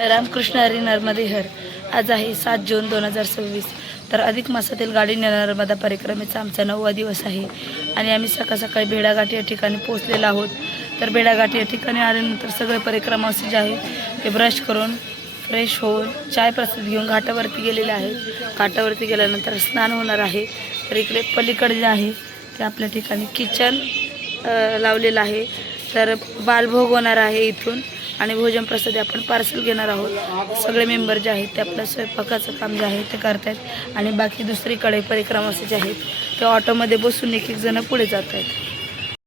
रामकृष्ण हरी नर्मदे हर. आज आहे 7 जून 2026. तर अधिक मासातील गाडी नर्मदा परिक्रमेचा आमचा 9वा दिवस आहे आणि आम्ही सकाळी भेडाघाट या ठिकाणी पोहोचलेलो आहोत. तर भेडाघाट या ठिकाणी आल्यानंतर सगळे परिक्रमावासी जे आहे ते ब्रश करून फ्रेश होऊन चाय प्रसाद घेऊन घाटावरती गेलेले आहेत. घाटावरती गेल्यानंतर स्नान होणार आहे. तर इकडे पलीकडे जे आहे ते आपल्या ठिकाणी किचन लावलेलं आहे. तर बालभोग होणार आहे इथून आणि भोजन प्रसाद आपण पार्सल घेणार आहोत. सगळे मेंबर जे आहेत ते आपलं स्वयंपाकाचं काम जे आहे ते करतायत आणि बाकी दुसरीकडे परिक्रमाचे जे आहेत ते ऑटोमध्ये बसून एक जण पुढे जात आहेत.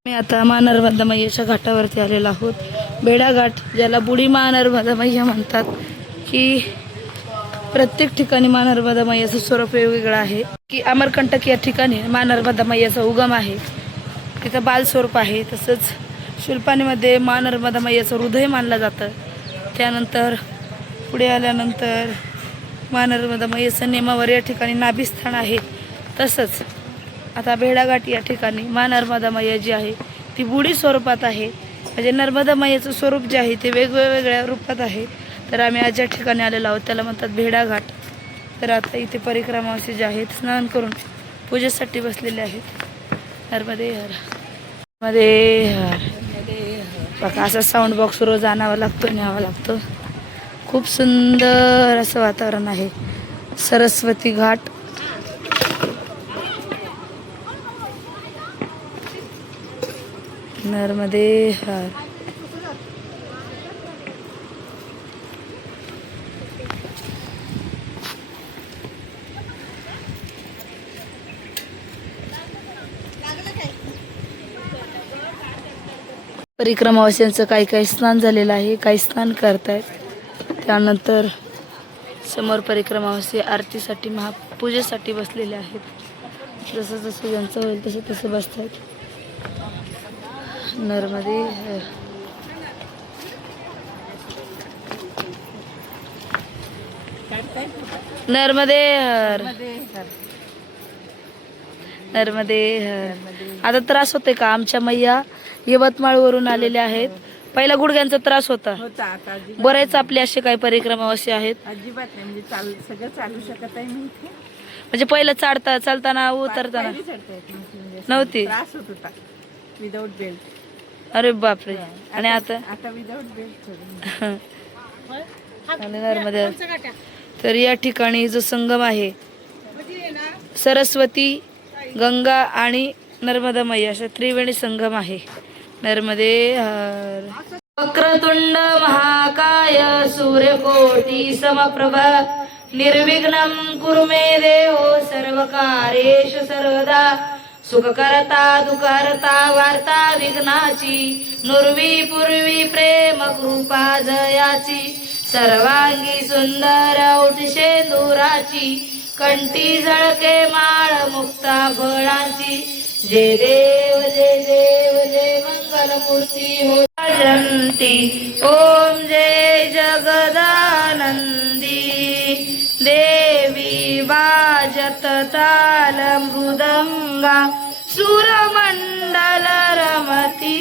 मी आता नर्मदा मैयाच्या घाटावरती आलेलो आहोत. भेडाघाट ज्याला बुडी नर्मदा मैया म्हणतात की प्रत्येक ठिकाणी नर्मदा मैयाचं स्वरूप वेगवेगळं आहे. की अमरकंटक या ठिकाणी नर्मदा मैयाचा उगम आहे, तिथं बाल स्वरूप आहे. तसंच शुल्पानीमध्ये नर्मदा मैयाचं हृदय मानलं जातं. त्यानंतर पुढे आल्यानंतर नर्मदा मैयाचं नेमावर या ठिकाणी नाभिस्थान आहे. तसंच आता भेडाघाट या ठिकाणी नर्मदा मैया जी आहे ती बुडी स्वरूपात आहे. म्हणजे नर्मदा मैयाचं स्वरूप जे आहे ते वेगवेगळ्या रूपात आहे. तर आम्ही आज ज्या ठिकाणी आलेलो आहोत त्याला म्हणतात भेडाघाट. तर आता इथे परिक्रमावासी जे आहेत स्नान करून पूजेसाठी बसलेले आहेत. नर्मदे हर मध्ये हर. बघा असा साऊंड बॉक्स रोज आणावा लागतो, न्यावा लागतो. खूप सुंदर असं वातावरण आहे. सरस्वती घाट. नर्मदे हर. परिक्रमावास्यांचं काही स्नान झालेलं आहे, काही स्नान करतायत. त्यानंतर समोर परिक्रमावासी आरतीसाठी महापूजेसाठी बसलेले आहेत. जसं जसं ज्यांचं होईल तसं तसं बसतायत. नर्मदे हर. नर्मदे हर. नर्मदे हर. आता त्रास होते का? आमच्या मैया यवतमाळवरून आलेल्या आहेत. पहिला गुडघ्यांचा त्रास होता, बरेच आपले असे काही परिक्रमावासी आहेत. अजिबात नाही, म्हणजे सगळं चालू शकत आहे मी. म्हणजे पहिलं चालताना उतरताना नव्हती, त्रास होत होता विदाऊट बेल्ट. अरे बापरे. आणि आता विदाऊट बेल्ट. नर्मदे. तर या ठिकाणी जो संगम आहे सरस्वती, गंगा आणि नर्मदा मैया असा त्रिवेणी संगम आहे. नर्मदे हर. वक्रतुंड महाकाय सूर्यकोटी समप्रभा निर्विघ्नं कुरु मे देवो सर्वकार्येषु सर्वदा. सुखकर्ता दुःखहर्ता वार्ता विघ्नाची नुर्वी पूर्वी प्रेम कृपा जयाची. सर्वांगी सुंदर उठशेंदुराची कंठी झळके माळ मुक्ता फळांची. जय देव जय देव जय मंगलमूर्ती हो जयंती. ओम जय जगदानंदी देवी वाजत ताल मृदंगा सुरमंडल रमती.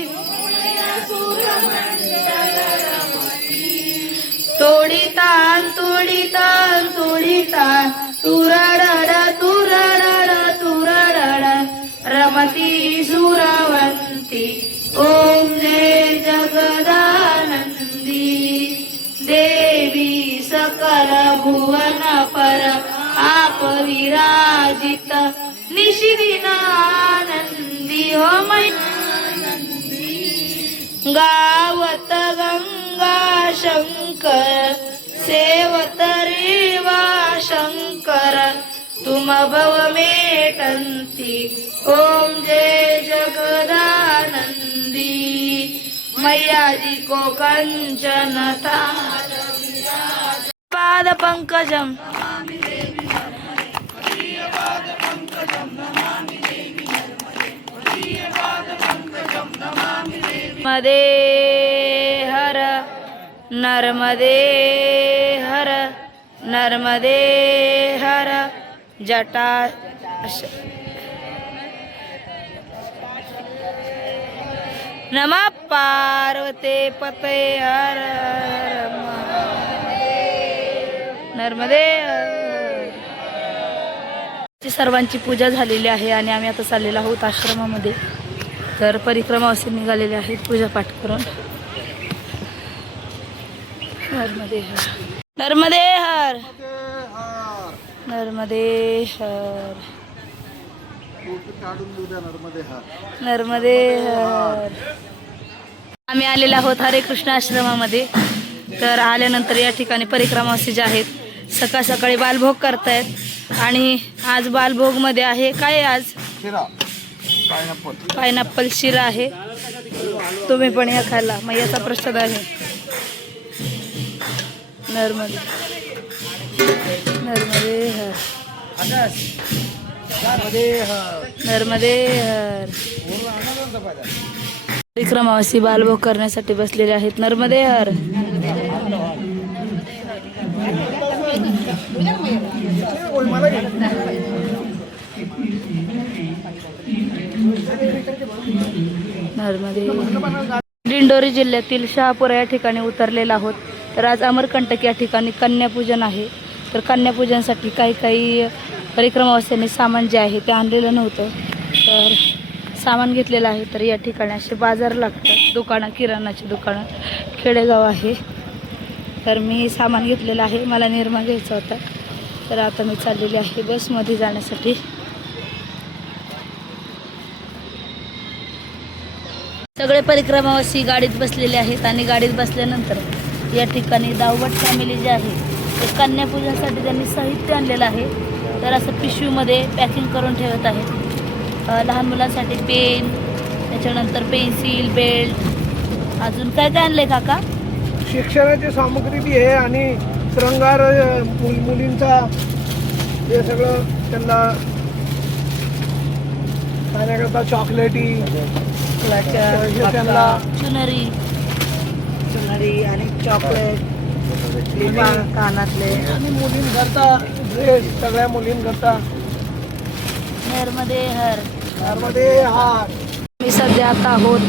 तोडितान तोडितान तोडितान तुरडड तुरडड तुरडड रमती सुरवंती. ओम जय जगदानंदी देवी सकल भुवन पर आप विराजित निशिदिन आनंदी. हो गावत गंगा शंकर सेवत रेवा शंकर तुम भव मेटंती. ओम जय जगदानंदी मैयाजी को कंचनता पाद पंकजम. नर्मदे हर. नर्मदे हर. नर्मदे हर. जटा नमः पार्वते पते हर हर नर्मदे सर्वांची पूजा झालेली आहे आणि आम्ही आता चाललेलो आहोत आश्रमामध्ये. तर परिक्रमा असे निघालेले आहेत पूजापाठ करून. नर्मदे हर नर्मदे हर नर्मदे हर नर्मदे हर. आम्ही आलेलो आहोत हरे कृष्ण आश्रमामध्ये. तर आल्यानंतर या ठिकाणी परिक्रमावासी जे आहेत सकाळ सकाळी बालभोग करतायत आणि आज बालभोगमध्ये आहे काय आज पायनॅपल शिरा आहे. तुम्ही पण या खायला मैयाचा प्रसाद आहे. नर्मदे नर्मदे हर नर्मदे हर. परिक्रमावासी बालभोग करण्यासाठी बसलेले आहेत. नर्मदे हर नर्मदे. दिंडोरी जिल्ह्यातील शहापूर या ठिकाणी उतरलेला आहोत. तर आज अमरकंटक या ठिकाणी कन्यापूजन आहे. तर कन्यापूजनसाठी काही परिक्रमावासियांनी सामान जे आहे ते आणलेलं नव्हतं, तर सामान घेतलेलं आहे. तर या ठिकाणी असे बाजार लागतात, दुकानं, किराणाची दुकानं, खेडेगाव आहे. तर मी सामान घेतलेलं आहे, मला निरमा घ्यायचा होता. तर आता मी चाललेली आहे बसमध्ये जाण्यासाठी. सगळे परिक्रमावासी गाडीत बसलेले आहेत आणि गाडीत बसल्यानंतर या ठिकाणी दावट फॅमिली जे आहे ते कन्यापूजनासाठी त्यांनी साहित्य आणलेलं आहे. तर असं पिशवीमध्ये पॅकिंग करून ठेवत आहेत. लहान मुलांसाठी पेन, त्याच्यानंतर पेन्सिल, बेल्ट, अजून काय काय आणलंय काका? शिक्षणाची सामग्री बी आहे आणि श्रंगार मुलींचा हे सगळं त्यांना खाण्याकरता चॉकलेटी, त्यांना चुनरी आणि चॉकलेट, कानातले आणि मुलींकरता ड्रेस, सगळ्या मुलींकरता. नर्मदे हर नर्मदे हार. मी सध्या आता आहोत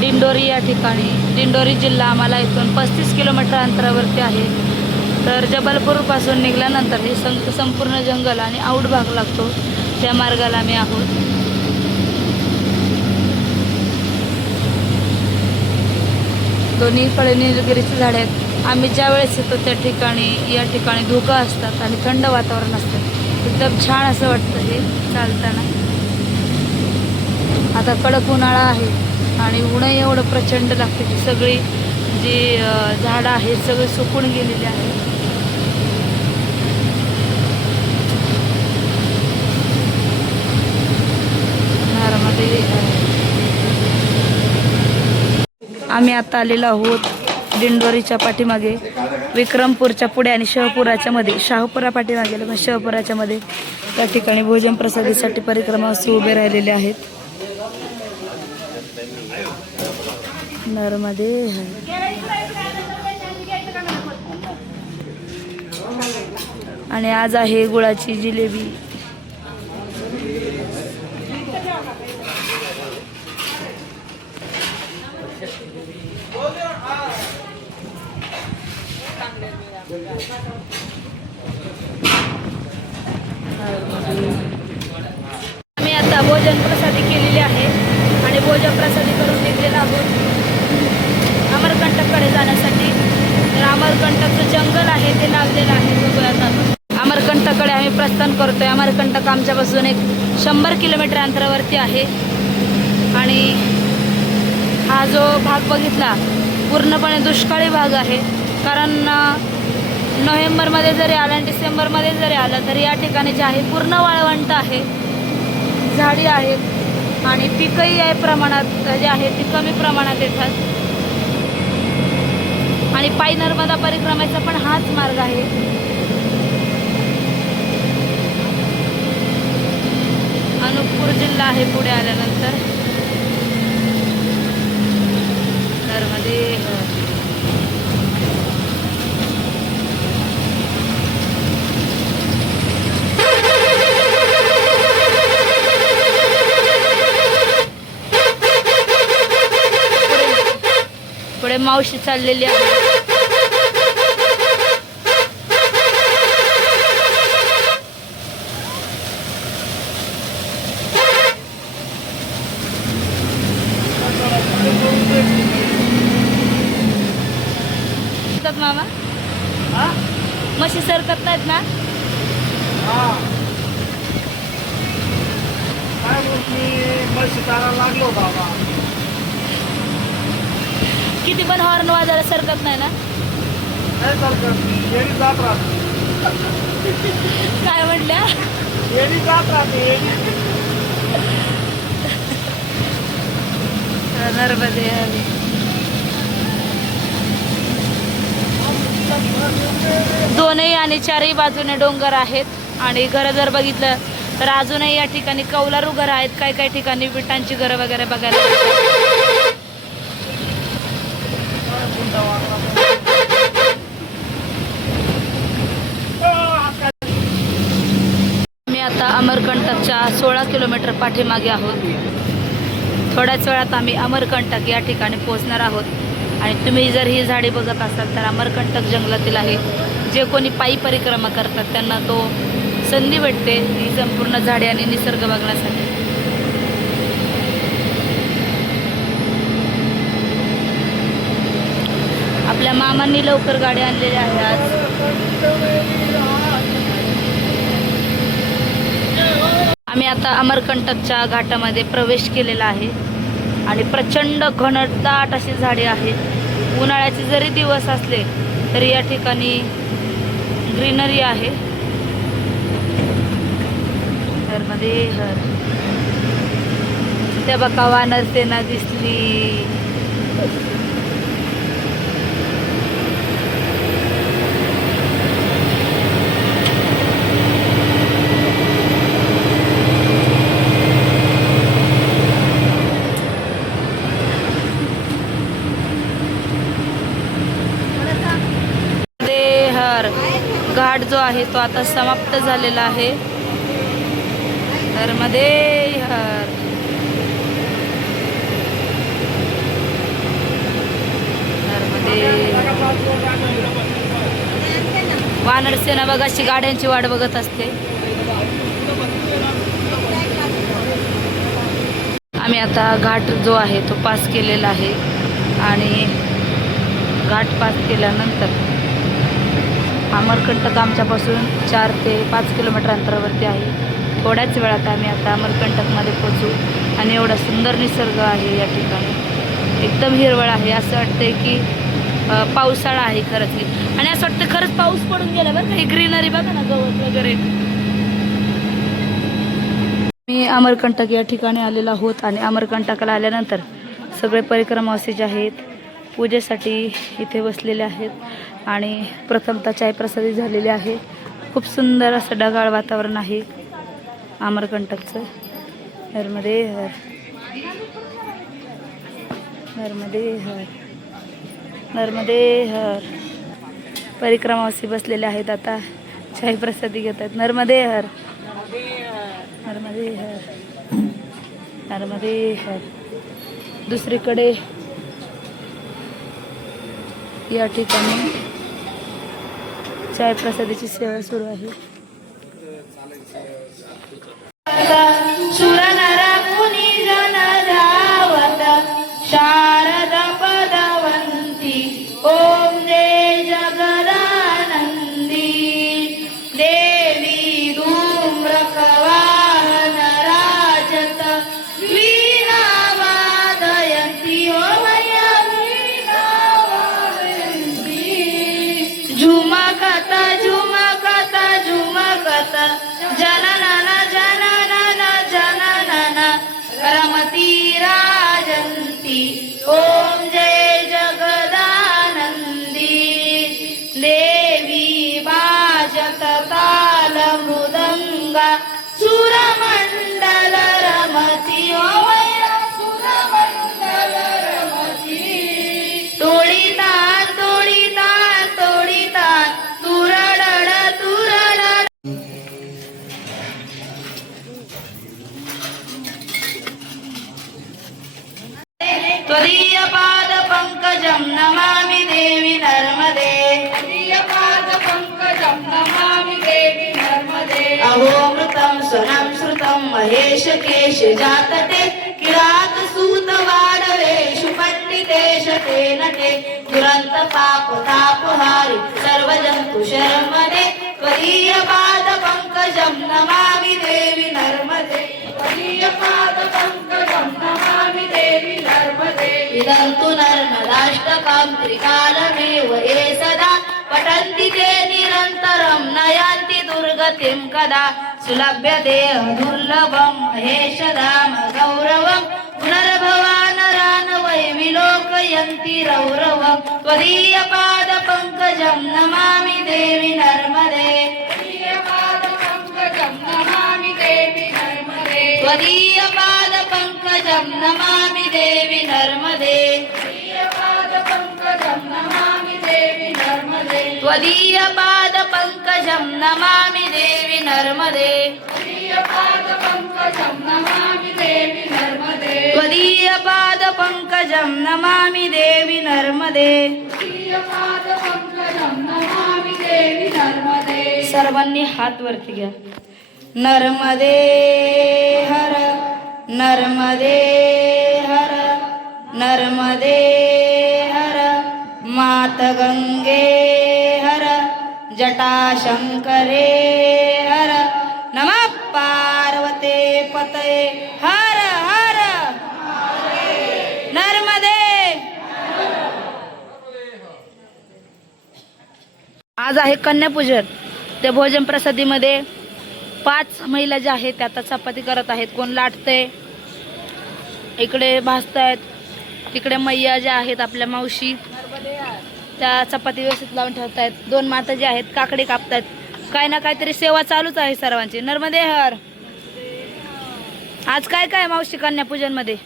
दिंडोरी या ठिकाणी. दिंडोरी जिल्हा आम्हाला इथून 35 किलोमीटर अंतरावरती आहे. तर जबलपूरपासून निघाल्यानंतर हे संपूर्ण जंगल आणि आऊट भाग लागतो, त्या मार्गाला आम्ही आहोत. दोन्हीकडे निलगिरीची झाडे आहेत. आम्ही ज्या वेळेस येतो त्या ठिकाणी या ठिकाणी धुकं असतात आणि थंड वातावरण असतं. एकदम छान असं वाटतं हे चालताना. आता कडक उन्हाळा आहे आणि उन्हं एवढं प्रचंड लागते की सगळी जी झाडं आहेत सगळे सुकून गेलेली आहेत. आम्ही आता आलेलो आहोत दिंडोरीच्या पाठीमागे, विक्रमपूरच्या पुढे आणि शहापुराच्या मध्ये, शहापुरा पाठीमागे शहापुराच्या मध्ये त्या ठिकाणी भोजन प्रसादीसाठी परिक्रमावासी उभे राहिलेले आहेत. नर्मदे आणि आज आहे गुळाची जिलेबी. आम्ही आता भोजन प्रसादी केलेली आहे आणि भोजन प्रसादी करून निघलेलो आहोत अमरकंटककडे जाण्यासाठी. तर अमरकंटकचं जंगल आहे ते लागलेलं आहे. बघूयात आपण अमरकंटककडे आम्ही प्रस्थान करतोय. अमरकंटक आमच्यापासून एक 100 किलोमीटर अंतरावरती आहे आणि हा जो भाग बघितला पूर्णपणे दुष्काळी भाग आहे. कारण नोव्हेंबरमध्ये जरी आला आणि डिसेंबरमध्ये जरी आलं तरी या ठिकाणी जे आहे पूर्ण वाळवंट आहे, झाडी आहेत आणि पिकंही आहे प्रमाणात जे आहे ती कमी प्रमाणात येतात. आणि पायी नर्मदा परिक्रमेचा पण हाच मार्ग आहे. अनूपपूर जिल्हा आहे पुढे आल्यानंतर. नर्मदे पुढे मावशी चाललेली आहे. म्हशी सरकत नाहीत ना? हा काय मी म्हशी तारा लागलो बाबा. किती पण हॉर्न वाजायला सरकत नाही ना? नाही सरकत, येडी जात राहते. काय म्हटल्या? येडी जात राहते येडी. नर्मदे दोनही आणि चारही बाजूने डोंगर आहेत आणि घरं जर बघितलं तर अजूनही या ठिकाणी कौलारू घरं आहेत. काही काही ठिकाणी विटांची घरं वगैरे बघायला मिळतात. मी आता अमरकंटकच्या 16 किलोमीटर पाठीमागे आहोत. थोड्याच वेळात आम्ही अमरकंटक या ठिकाणी पोहोचणार आहोत. आणि तुम्ही जर ही झाडी बघत असाल तर अमरकंटक जंगलातील आहे. जे कोणी पायी परिक्रमा करतात त्यांना तो संधी भेटते ही संपूर्ण झाडे आणि निसर्ग बघण्यासाठी. आपल्या मामांनी लवकर गाडी आणलेली आहे आज. आम्ही आता अमरकंटकच्या घाटामध्ये प्रवेश केलेला आहे आणि प्रचंड घनदाट अशी झाडे आहेत. उन्हाळ्याचे जरी दिवस असले तरी या ठिकाणी ग्रीनरी आहे. मध्ये त्या बघा वानर सेना दिसली. घाट जो आहे तो आता समाप्त झालेला आहे. नर्मदे हर. नर्मदे. वानर सेना बघाशी गाड्यांची वाट बघत असते. आम्ही आता घाट जो आहे तो पास केलेला आहे आणि घाट पास केल्यानंतर अमरकंटक आमच्यापासून 4 ते 5 किलोमीटर अंतरावरती आहे. थोड्याच वेळात आम्ही आता अमरकंटकमध्ये पोचू आणि एवढा सुंदर निसर्ग आहे या ठिकाणी. एकदम हिरवळ आहे. असं वाटतंय की पावसाळा आहे खरंच की. आणि असं वाटतं खरंच पाऊस पडून गेला बरं का. ग्रीनरी बघा ना, गवत वगैरे. मी अमरकंटक या ठिकाणी आलेलो आहोत आणि अमरकंटकला आल्यानंतर सगळे परिक्रमावासी जे आहेत पूजेसाठी इथे बसलेले आहेत आणि प्रथमतः चायप्रसादी झालेली आहे. खूप सुंदर असं ढगाळ वातावरण आहे अमरकंटकचं. नर्मदे हर. नर्मदे हर. नर्मदे हर. परिक्रमावासी बसलेले आहेत, आता चायप्रसादी घेत आहेत. नर्मदे हर. नर्मदे हर. नर्मदे हर. दुसरीकडे या ठिकाणी चायप्रसादीची सेवा सुरू आहे. शारद पदवंती ओम जय जगदानंदी देवी धूम्रकवाहन राजत वीणा वादयंती ओमया वीणा वादयंती. झुमकत झुमकत झुमकत जननन जननन जननन रमती राजंती ओम जय जगदानंदी देवी वाजत ताल मृदंगा सुरमंडल रमती ओमया सुरमंडल रमती. तोडीतान तोडीतान तोडीतान तुरडड तुरडड. त्वदीय पाद पंकजं नमामि देवी नर्मदे. त्वदीय पाद पंकजं नमामि देवी नर्मदे. अहोमृतं स्वनं श्रुतं महेश केश जातते किरात सूत वाडवेषु पंडितेश तेन ते दुरंत पाप तापहारी सर्व जंतु शर्मदे त्वदीय पाद पंकजं नमामि देवी नर्मदे त्वदीय पाद पंकजं नमामि देवी नर्मदे इदं तु नर्मदाष्टकं त्रिकालमेव ये सदा पठन्ति ते निरन्तरं नयान्ति दुर्गतिं कदा सुलभ्यते दुर्लभं महेशधाम गौरवं पुनर्भवानरान् वै विलोकयन्ति रौरवं त्वदीय पाद पंकजं नमामि देवी नर्मदे त्वदीय पाद पंकजं नमामि देवी नर्मदे त्वदीय पाद पंकजं नमामि देवी नर्मदे त्वदीय पाद पंकजं नमामि देवी नर्मदे त्वदीय पाद पंकजं नमामि देवी नर्मदे त्वदीय पाद पंकजं नमामि देवी नर्मदे त्वदीय पाद पंकजं नमामि देवी नर्मदे त्वदीय पाद पंकजं नमामि देवी नर्मदे सर्वांनी हात वरती घ्या नर्मदे हर नर्मदे हर नर्मदे हर मात गंगे हर जटाशंकरे हर नमः पार्वते पतये हर हर नर्मदे। आज आहे कन्यापूजन. त्या भोजन प्रसादीमध्ये 5 महिला ज्या आहेत त्या आता चपाती करत आहेत. कोण लाटते, इकडे भाजतायत, तिकडे मैया ज्या आहेत आपल्या मावशी त्या चपाती व्यवस्थित लावून ठेवतायत. 2 माता ज्या आहेत काकडे कापतायत. काय ना काहीतरी सेवा चालूच आहे सर्वांची. नर्मदे हर. आज काय काय मावशी कन्यापूजन मध्ये?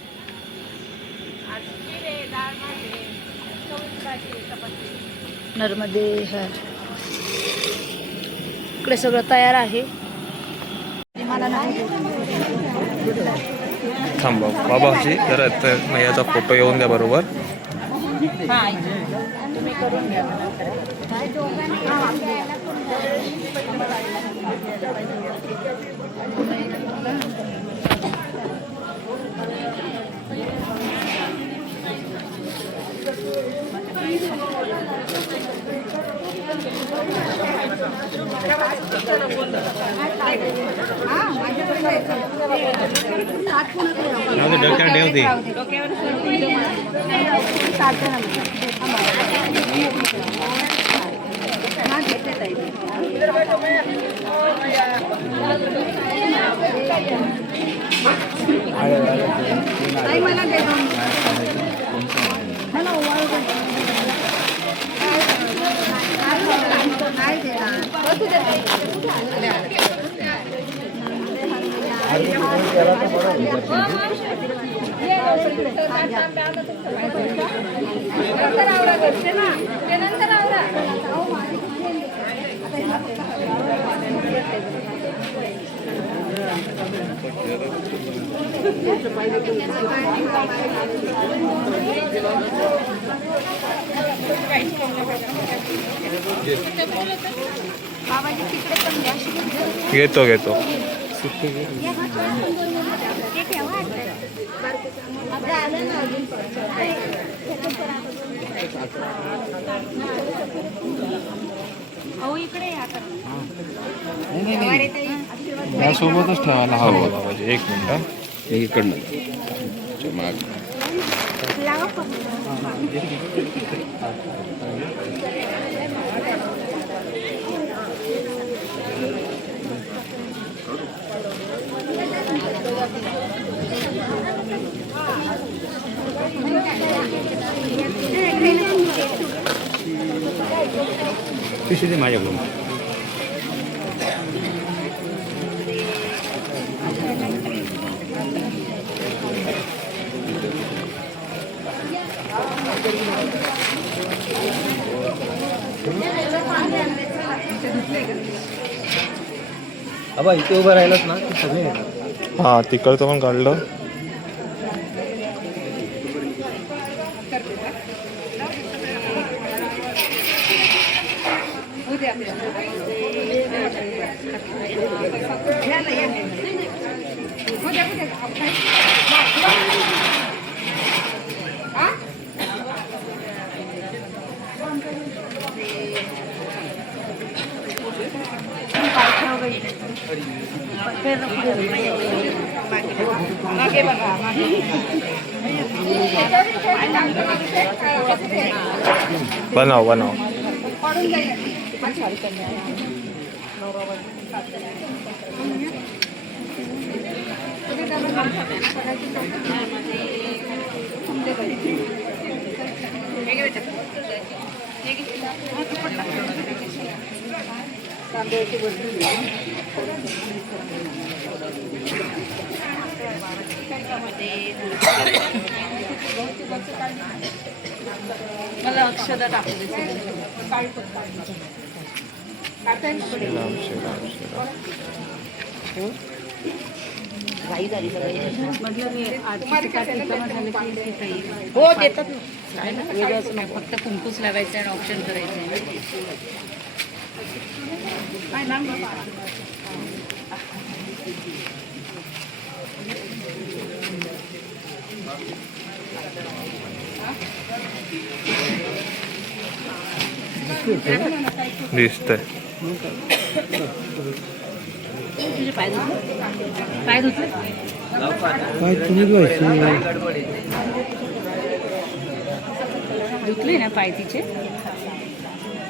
नर्मदे हर. इकडे सगळं तयार आहे. थांबा बाबाजी जरा मैयाचा फोटो येऊन द्या बरोबर. घेतो घेतो. सोबतच ठेवायला हवं. बाबाजी 1 मिनिट. इकडनं माग पिशवी माझ्याकडून. बाबा इथे उभं राहिलंच ना की सगळे येतात. हा तिकडचं पण काढलं. बनव बनव. मला अक्षदा टाकू दे. श्रीराम श्रीराम श्रीराम. हो देतात ना. वेगळंच नाही, फक्त कुंकूच लावायचं आणि ऑप्शन करायचं. दिसतंय. तुझे पाय धुतले? पाय धुतले? धुतले ना पाय तिचे.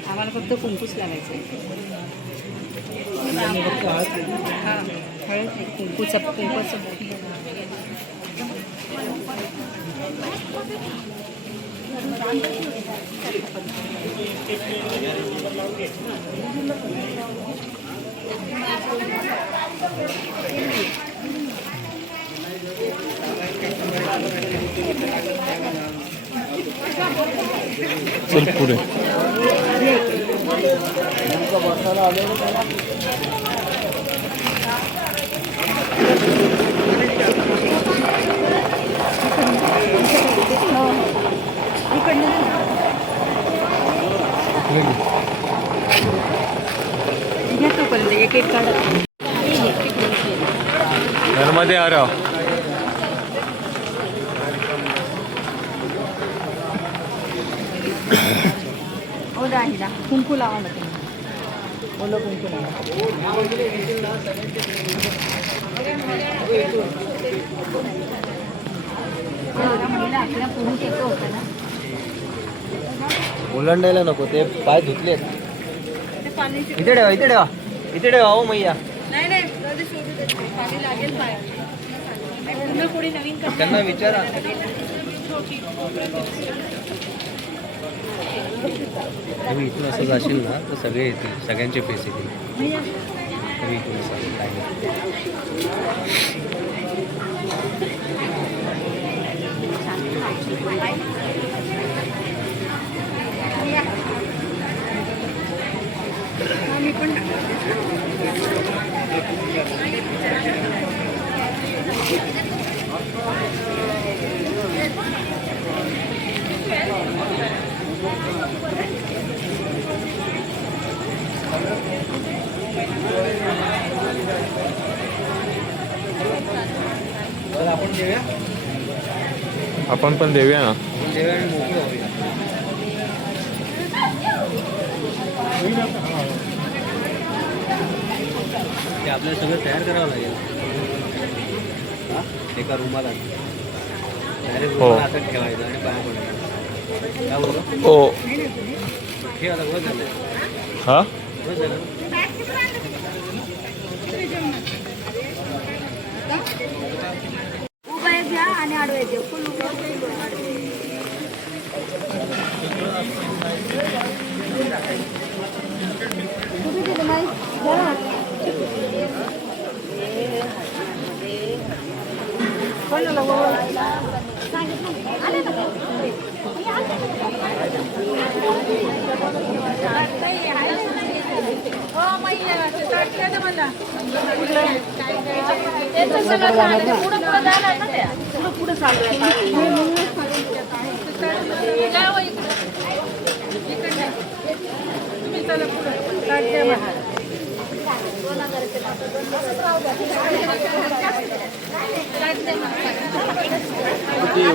आम्हाला फक्त कुंकूच लावायचं. हां हळद नाही, कुंकूचं. चल पुढे. नर्मदे आ रहा. कुंकू लावा ना तुम्ही. ओलं कुंकू लावा. आपल्या पुरुष येतो होता ना. ओलांडायला नको, ते पाय धुतलेत. इथे ठेवा, इथे ठेवा, इथे ठेवा. हो मैया, त्यांना विचारा. तुम्ही इथून असं जाशील ना तर सगळे येतील, सगळ्यांचे फेस येतील. तुम्ही इथून असं काय आपण देऊया. आपण पण देऊया ना. देऊया आणि मोकळं होऊया. ते आपल्याला सगळं तयार करावं लागेल. एका रुमाला डायरेक्ट हो. हातात ठेवायचं आणि पाया पडायचं. काय बोलतो? ओ ठेवा, बस झालं. हा बस झालं. आणि आडवे देऊ.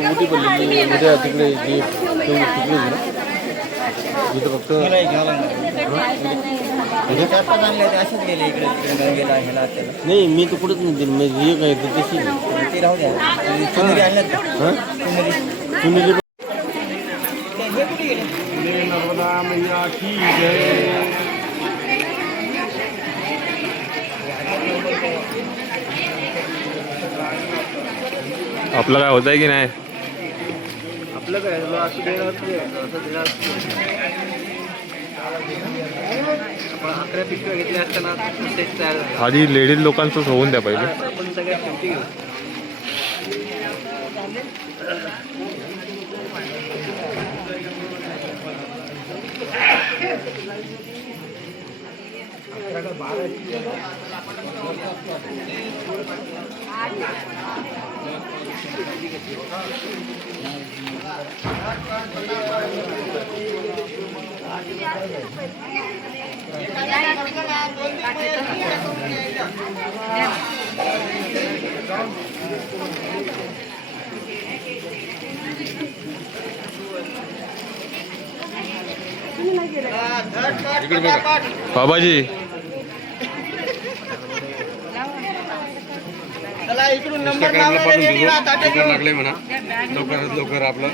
मोठी पडली म्हणजे तिकडे तिकडे इथं फक्त नाही मी तर कुठंच नाही दिलं मी हे काय तर तशी चुनरी नर्मदा मैया की जय. आपलं काय होत आहे की नाही? आपलं काय असं देणार आपण 11 पिशव्या घेतल्या असताना सेट तयार झाला. आधी लेडीज लोकांचंच होऊन द्या पहिले. आपण सगळ्यात शेवटी घेऊ. बाबाजी लागले म्हणा लवकरात लवकर आपलं.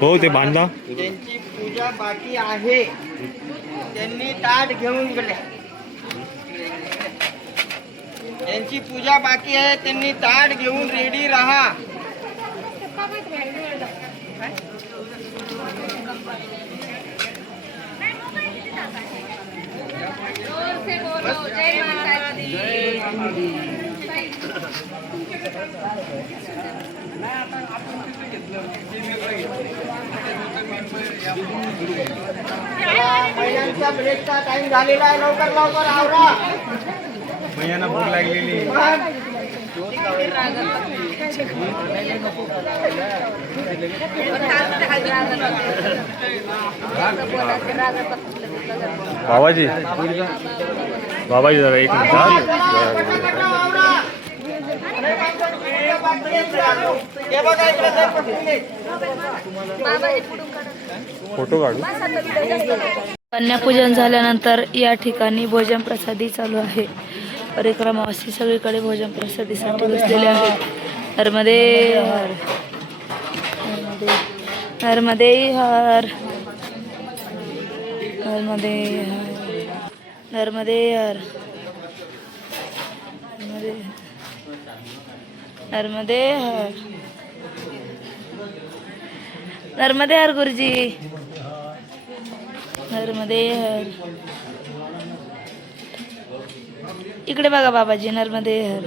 हो ते बांधा. त्यांची पूजा बाकी आहे त्यांनी ताट घेऊन गेले. त्यांची पूजा बाकी आहे त्यांनी ताट घेऊन रेडी राहा. महिलांचा ब्रेकचा टाइम झालेला आहे. लवकर लवकर आवरा. मैयाना भूक लागलेली. बाबाजी बाबाजी जरा एक मिनिट. हे बघा इकडे जर पकडले. फोटो काढू. कन्यापूजन झाल्यानंतर या ठिकाणी भोजन प्रसादी चालू आहे. परिक्रमावासी सगळीकडे भोजन प्रसादीसाठी बसलेले आहेत. नर्मदे हर नर्मदे हर नर्मदे हर नर्मदे हर नर्मदे हर नर्मदे हर गुरुजी नर्मदे हर. इकडे बघा बाबाजी नर्मदे हर.